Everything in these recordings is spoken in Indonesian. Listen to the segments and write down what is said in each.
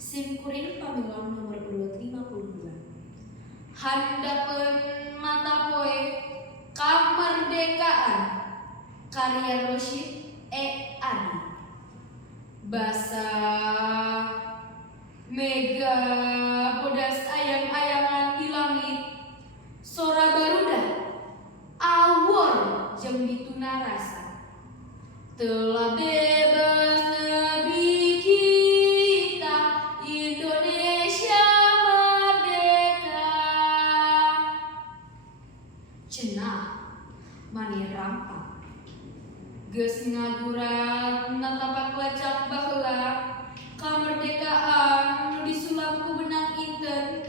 Simkuring Pamulang nomor urut 52. Handapeun mata poe kamardekaan karya Rosyid E. Adi. Basa mega bodas ayang-ayangan di langit, sora barudak awor jeung dituna rasa. Telah bebas negeri kita, Indonesia merdeka. Cenah mani rampak geus ngaguran natapak lacak baheula kamerdekaan nu disulam ku benang inten,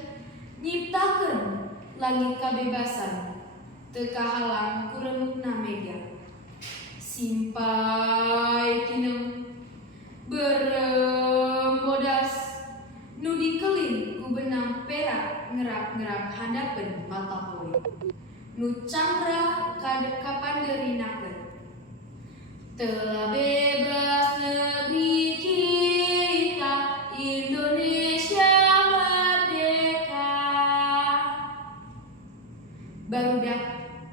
nyiptakeun langit kabebasan teu kahalang ku remukna mega. Simpai tinem berem bodas nu dikelin ku benang perak ngerap-ngerap handapeun mata poe nu cangra kapandeurinakeun. Telah bebas negeri kita, Indonesia merdeka. Barudak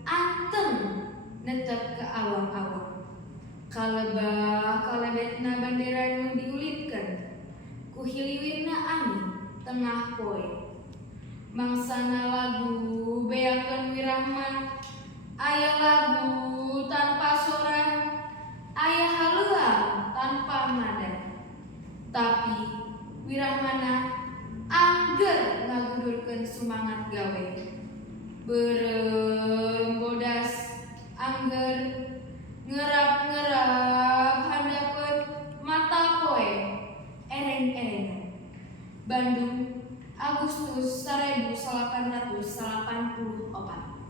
anteng netep ke awang-awang, kalebah kalebetna bandera nu diulitkeun ku hiliwirna angin tengah poe. Mangsana lagu beakeun wirahman, aya lagu tanpa sorang, aya haluang tanpa nada. Tapi wirahmana angger ngagudurkeun sumangat gawe. Berem bodas angger ngerap-ngerap handapeun mata poe ereng-ereng. Bandung, Agustus 1884.